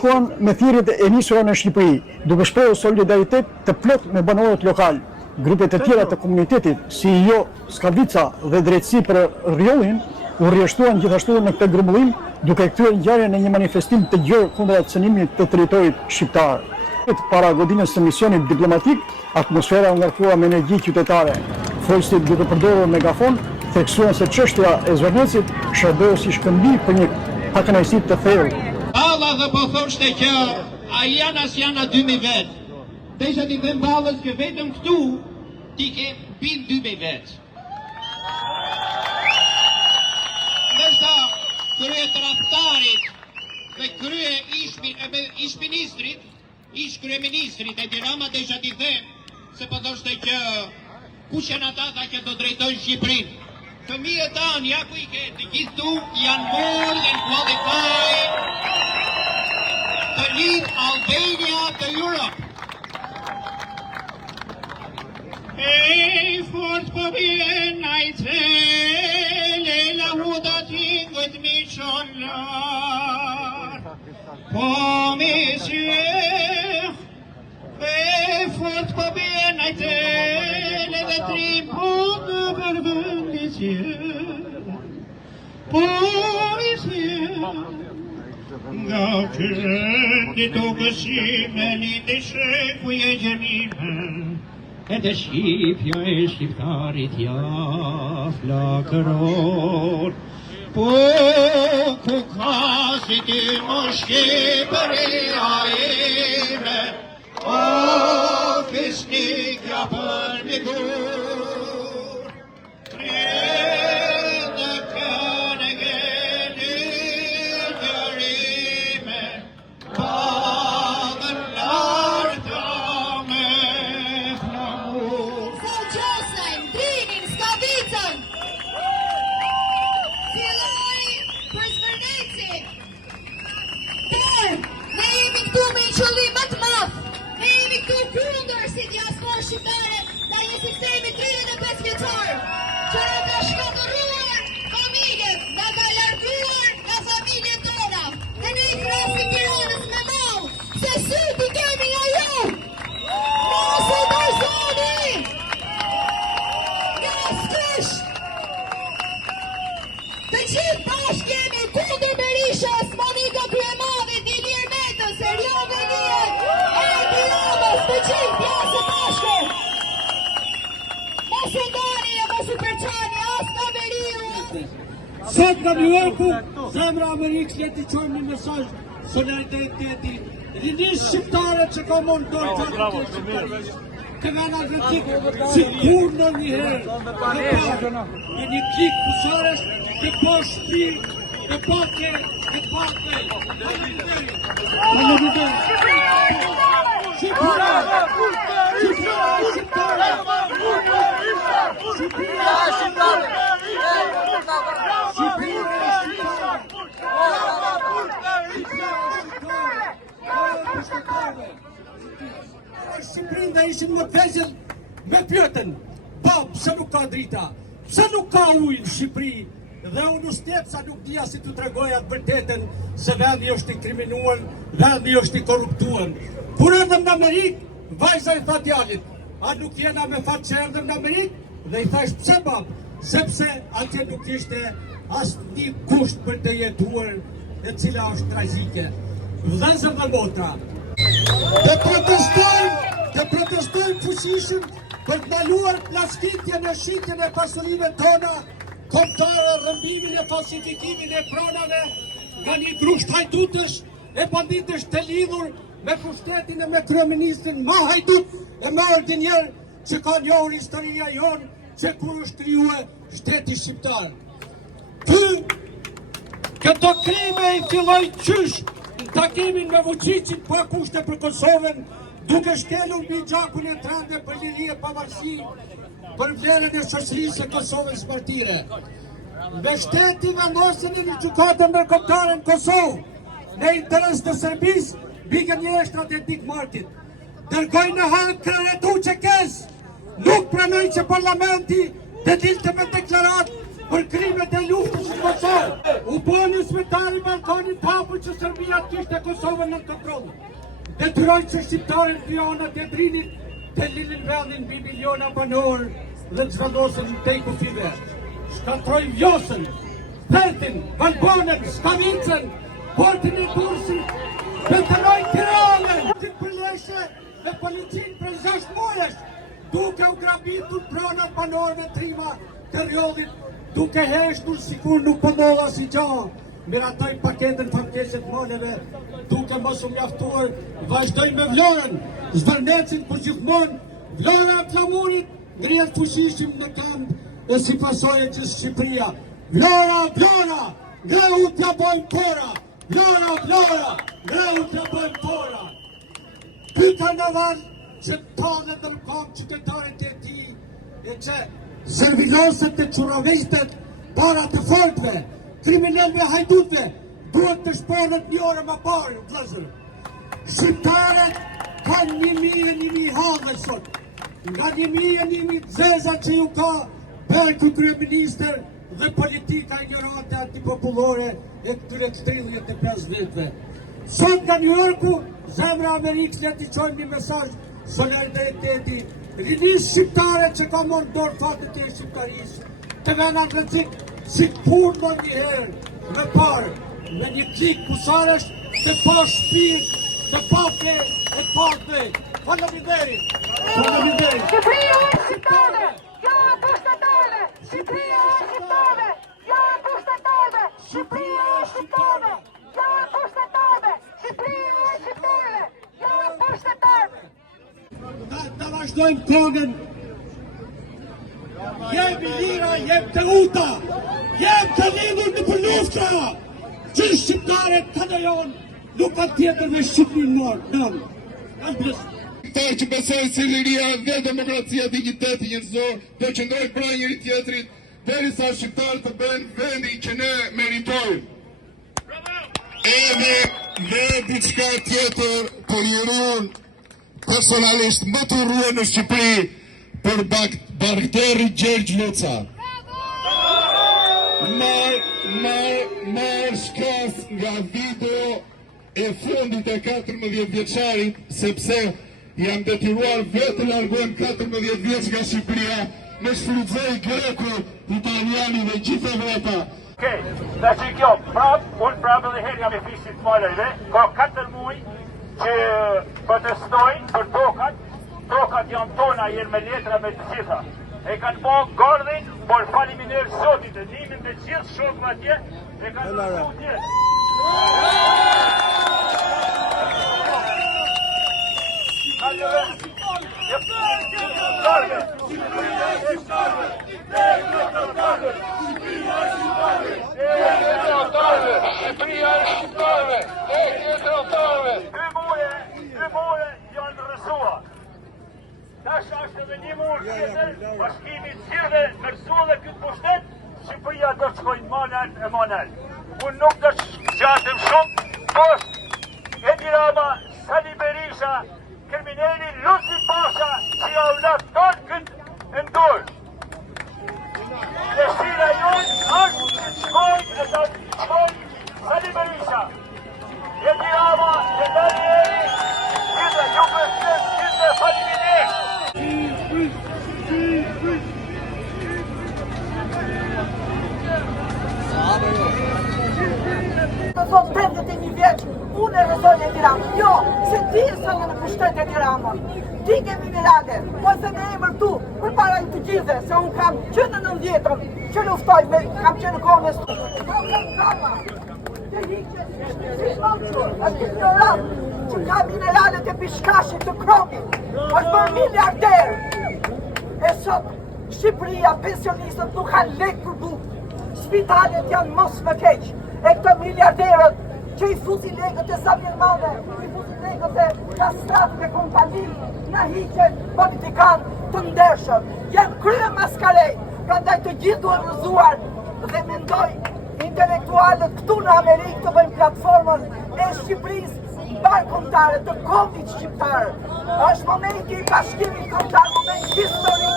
Shkuan me thirrjet e nisura në Shqipëri, duke shprehur solidaritet të plot me banorët lokal. Grupet e tjera të komunitetit, si Jo Skavica dhe Drejtësi për Rjollin, u rrjeshtuan gjithashtu në këtë grumbullim, duke kthyer ngjarjen në një manifestim të gjerë kundër cënimit të territorit shqiptar. Para godinës së misionit diplomatik, atmosfera u ngarkua me energji qytetare. Folësit duke përdorur megafon, theksuan se çështja e Zvernecit shërbeu si shkëmbi për një pakënaqësi të thellë. Balla dhe po thoshte që a janë as janë 2000 vetë. Desha t'i them ballës që vetëm këtu ti ke bin 2000 vetë. Ndërsa krye tradhtarit dhe krye ish-ministrit, ish-kryeministrit e Tirana desha t'i them se po thoshte që kush janë ata që do drejtojnë Shqipërinë. Fëmijët tanë, ja ku i ke, të gjithu janë more than qualified to lead Albania to Europe. E fort po vjen ai cele la huda tingët mi qollar. Po monsieur, e fort po vjen ai cele dhe tripod për po monsieur, nga qëndi të gësime një të sheku e gjenime, edhe Shqipja e shqiptarit ja flakëror. Po ku ka si ti më Shqipëria ime, o fisnikja për një gur. Sot në New Yorku, zemra Amerikës jeti qojmë një mesazh solidariteti. Rinisë shqiptare që ka mundon të shqiptare. Të nga në gëtik, si kur në një herë, në një klik pusarës, të po shpi, të pake, të pake. Shqipërinë dhe ishim në vezën me pyetën, pse nuk ka drita, pse nuk ka ujë në Shqipëri, dhe unë sa nuk dija si të tregoja të vërtetën se vendi është i kriminuar, vendi është i korruptuar. Kur erdhëm në Amerikë, vajza i tha djalit, a nuk jena me fat që erdhëm në Amerikë? Dhe i thash pse bab, sepse atje nuk ishte as një kusht për të jetuar, e cila është tragjike. Vëllezër dhe motra, të protestojmë fuqishëm për të ndaluar plastikjen e shitjen e pasurive tona, kombëtare, rrëmbimin e falsifikimin e pronave nga një grusht hajdutësh e banditësh të lidhur me pushtetin e me kryeministrin ma hajdut e me ordinjer që ka njohur historia jonë që kur është krijuar shteti shqiptar. Këto krime i filloi qysh takimin me Vučićin pa kushte për Kosovën, duke shkelur mbi gjakun e trande për liri e pavarësi, për vlerën e shoqërisë e Kosovës martire. Mbështeti vendosen në gjykatën ndërkombëtare në Kosovë, në interes të Serbisë, bige një strategjik martit. Dërgoj në halë kreretu që kes, nuk pranoj që parlamenti të dilte me deklarat për krimet e luftës në Kosovë. U boni smetari Balkanit hapu që Serbia të kishte Kosovën në kontrol. Detyroj që shqiptarën Fiona të Drinit të lilin vendin mbi miliona banor dhe të zhvendosin në tej kufive. Shkatroj Vjosën, Theltin, Valbonën, Skavicën, portin e Durrësit, betëroj Tiranën. Të përleshe me policin për 6 muajsh, duke u grabitur pronat banorëve trima të rjollit, duke heshtur sikur nuk pëndolla si gja, miratoj paketën famkeqet maleve, duke mos u mjaftuar, vazhdoj me vlorën, zvërnecin për gjithmonë, vlora e flamurit, ngrihet fushishim në këmbë, e si pasojë që Shqipëria. Vlora, vlora, ngreu t'ja bojmë pora, vlora, vlora, ngreu t'ja bojmë pora. Ky karnaval që talë dërkom qytetarit e ti, e që serviloset e quravishtet para të fortve, kriminelve hajdutve, duhet të shponët një orë më parë, vëllezër. Shqiptarët kanë 1.000 halve sot, nga 1.000 zeza që ju ka Berku kryeministër dhe politika ignorante antipopullore e këtyre 35 viteve. Sot nga New Yorku, zemra Amerikës le t'i çojmë një mesazh solidariteti, rinisë shqiptare që ka marrë dorë fatet e shqiptarisë, të vënë në rrezik si kur ndonjëherë më parë, me një klik kusarësh të pa shpirt, të pa fe, e pa drejt. Faleminderit. Faleminderit. Shqipëria është shqiptare, jo e pushtetare. Shqipëria është shqiptare, jo e pushtetare. Shqipëria është shqiptare, jo e pushtetare. Shqipëria është shqiptare, jo e pushtetare. Ta vazhdojmë kongën. Jem i lira, jem të uta, jem të lidhur në për luftra, që shqiptarët të dojon, nuk pa tjetër me Shqipërinë nërë. Shqiptar që besojnë se liria dhe demokracia digniteti njerëzor do qëndrojnë pranë njëri tjetrit, derisa shqiptarët të bëjnë vendin që ne meritojmë. Edhe dhe diçka tjetër për njeriun personalisht më të urryer në Shqipëri për bakteri Gjergj Luca. Marr shkas nga video e fundit e 14 vjeçarit, sepse jam detyruar vetë të largohem 14 vjeç nga Shqipëria, me shfrytëzoj greku, italiani dhe gjithë Evropa. Okej, dhe që kjo, unë prapë edhe herë jam e fishit të malajve, ka 4 muaj që protestojnë për tokat janë tona, jenë me letra me të gjitha. E kanë po gardhin, por faliminderit Zotit, e nimin me gjithë shokëve atje, e kanë në tjetë. Tash është edhe një murë tjetër, bashkimi zgjidhe ndërsuar dhe këtë pushtet, Shqipëria do të shkojnë manal e manal. Unë nuk do të zgjatem shumë, poshtë Edi Rama, Sali Berisha, kriminali Luci Pasha, që ja u latë tonë këtë ndorë. Dëshira jonë është që shkojnë e të shkojnë Sali Berisha. Edi Rama, Edi Eri, gjithë ju përshtet, gjithë faliminderit. Të thotë 81 vjeç, unë e rëzoj e Edi Ramën. Jo, se ti e së në pushtet e Edi Ramën. Ti kemi mirate, po se me emër tu, për para në të gjithë, se unë kam qënë në 90-ën, që luftoj, kam qënë konës tu. Kam kama, të hiqës, si shmoqur, është ignorant, që ka mineralet e pishkashit të kromit, është bërë miliarder. E sot, Shqipëria, pensionistët nuk kanë lek për bukë. Spitalet janë mos më keq. E këto miliarderët që i fuzi legët e Samir Madhe, i fuzi legët e Kastrat e kompani, në hiqen politikanë të ndershëm. Janë krye maskalej, prandaj të gjithë duhet rrëzuar dhe mendoj intelektualët këtu në Amerikë të bëjnë platformën e Shqipërisë bashkëkombëtare të kombit shqiptar. Është momenti i bashkimit kombëtar, moment historik.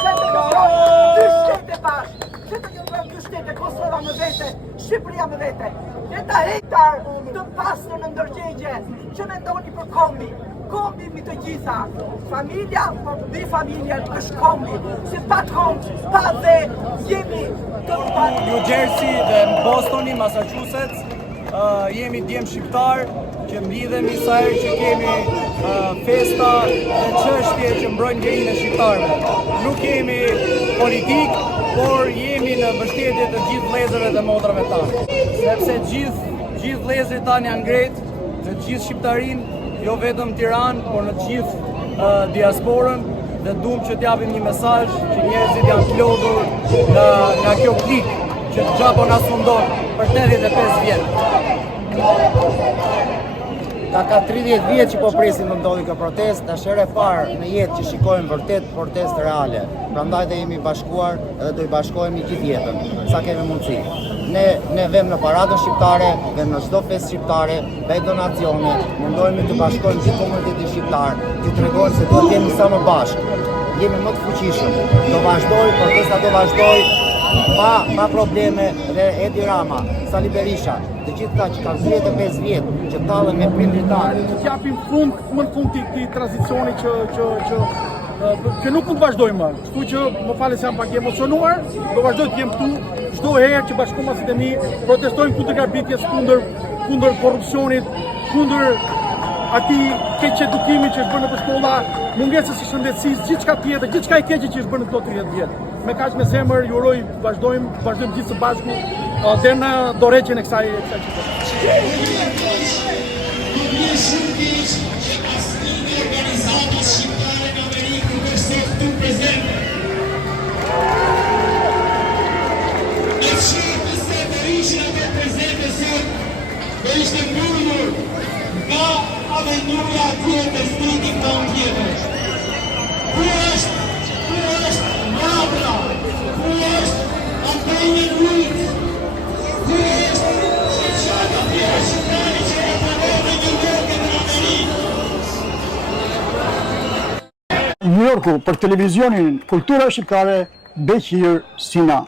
Se të jojnë dy shtete bashkë, se të jojnë dy shtete, Kosova me vete, Shqipëria me vete. Ne ta hektar të pasër në ndërgjegje që mendoni për kombi. Kombi mi të gjitha. Familja, mbi familjen është kombi. Si pa kombi, pa dhe jemi të urbani. New Jersey dhe në Bostoni, Massachusetts, jemi djemë shqiptar që mblidhemi sa herë që kemi festa dhe çështje që mbrojnë njerinë e shqiptarëve. Nuk kemi politik, por jemi në mbështetje të gjithë vëllezërve dhe motrave tanë. Sepse gjithë vëllezërit tanë janë ngretë, të gjithë shqiptarinë, jo vetëm Tiranë, por në të gjithë diasporën, dhe duam që t'japim një mesazh që njerëzit janë të lodhur nga kjo klik që gjapo na sundon për 85 vjet. Ka 30 vjet që po presim të ndodhi kjo protest, tash herë e parë në jetë që shikojmë vërtet protestë reale. Prandaj dhe jemi bashkuar edhe do i bashkohemi gjithë jetën, sa kemi mundësi. Ne vëm në paradën shqiptare, vëm në çdo festë shqiptare, bëj donacione, mundohemi të bashkojmë gjithë komunitetin shqiptar, të tregojmë se do të jemi sa më bashkë. Jemi më të fuqishëm. Do vazhdoj, protesta do vazhdoj pa probleme dhe Edi Rama, Sali Berisha, të gjithë ta që kanë 35 vjet që tallen me prindrit tanë. Të japim fund në fund të tranzicioni që nuk mund të vazhdojmë më. Kështu që më falë se jam pak i emocionuar, do vazhdoj të jem këtu çdo herë që bashkëkombëtarët e mi protestojmë kundër garbitjes, kundër korrupsionit, kundër atij keq edukimi që është bërë në shkolla, mungesës së shëndetësisë, gjithçka tjetër, gjithçka e keqe që është bërë në këto 30 vjet. Me kaq me zemër ju uroj vazhdojmë gjithë së bashku deri në dorëheqjen e kësaj aventura atje të striti kënë tjetër. Ku është Mabra? Ku është Antonio Ruiz? Ku është Shqeqata tjera shqiptari që e përvojnë në New York e në Amerikë? New Yorku për televizionin Kultura Shqiptare, Behir Sina.